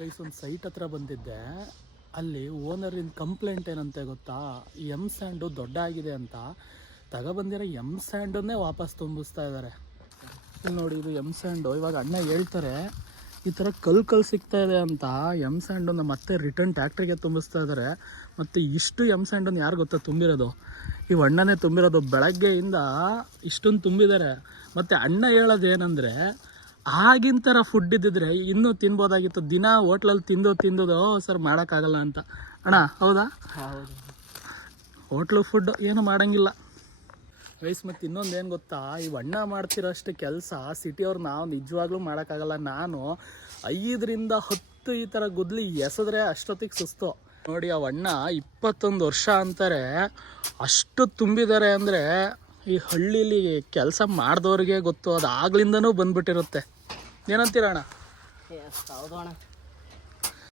Guys ಒಂದು site ಹತ್ರ ಬಂದಿದ್ದೆ. ಅಲ್ಲಿ ಓನರಿನ ಕಂಪ್ಲೇಂಟ್ ಏನಂತೆ ಗೊತ್ತಾ, ಎಮ್ ಸ್ಯಾಂಡು ದೊಡ್ಡ ಆಗಿದೆ ಅಂತ ತಗೊಬಂದಿರೋ ಎಮ್ ಸ್ಯಾಂಡನ್ನೇ ವಾಪಸ್ ತುಂಬಿಸ್ತಾ ಇದ್ದಾರೆ. ಇಲ್ಲಿ ನೋಡಿ, ಇದು ಎಮ್ ಸ್ಯಾಂಡು. ಇವಾಗ ಅಣ್ಣ ಹೇಳ್ತಾರೆ ಈ ಥರ ಕಲ್ಲು ಸಿಗ್ತಾ ಇದೆ ಅಂತ ಎಮ್ ಸ್ಯಾಂಡನ್ನು ಮತ್ತೆ ರಿಟರ್ನ್ ಟ್ಯಾಕ್ಟ್ರಿಗೆ ತುಂಬಿಸ್ತಾ ಇದ್ದಾರೆ. ಮತ್ತು ಇಷ್ಟು ಎಮ್ ಸ್ಯಾಂಡನ್ನು ಯಾರು ಗೊತ್ತಾ ತುಂಬಿರೋದು? ಈ ಅಣ್ಣನೇ ತುಂಬಿರೋದು. ಬೆಳಗ್ಗೆಯಿಂದ ಇಷ್ಟೊಂದು ತುಂಬಿದ್ದಾರೆ. ಮತ್ತು ಅಣ್ಣ ಹೇಳೋದೇನೆಂದರೆ, ಆಗಿನ ಥರ ಫುಡ್ ಇದ್ದಿದ್ರೆ ಇನ್ನೂ ತಿನ್ಬೋದಾಗಿತ್ತು. ದಿನ ಹೋಟ್ಲಲ್ಲಿ ತಿಂದು ಸರ್ ಮಾಡೋಕ್ಕಾಗಲ್ಲ ಅಂತ. ಅಣ್ಣ ಹೌದಾ? ಹೌದು, ಹೋಟ್ಲು ಫುಡ್ ಏನು ಮಾಡೋಂಗಿಲ್ಲ ವಯಸ್ಸು. ಮತ್ತು ಇನ್ನೊಂದು ಏನು ಗೊತ್ತಾ, ಈ ಅಣ್ಣ ಮಾಡ್ತಿರೋಷ್ಟು ಕೆಲಸ ಸಿಟಿಯವ್ರು ನಾವು ನಿಜವಾಗ್ಲೂ ಮಾಡೋಕ್ಕಾಗಲ್ಲ. ನಾನು 5ರಿಂದ 10 ಈ ಥರ ಗುದ್ಲಿ ಎಸೆದ್ರೆ ಅಷ್ಟೊತ್ತಿಗೆ ಸುಸ್ತು. ನೋಡಿ, ಆ ಅಣ್ಣ 21 ವರ್ಷ ಅಂತಾರೆ. ಅಷ್ಟು ತುಂಬಿದ್ದಾರೆ ಅಂದರೆ ಈ ಹಳ್ಳೀಲಿ ಕೆಲಸ ಮಾಡಿದವ್ರಿಗೆ ಗೊತ್ತು. ಅದು ಆಗ್ಲಿಂದನೂ ಬಂದ್ಬಿಟ್ಟಿರುತ್ತೆ. ಏನಂತೀರ ಅಣ್ಣ? ಹೌದು ಅಣ್ಣ.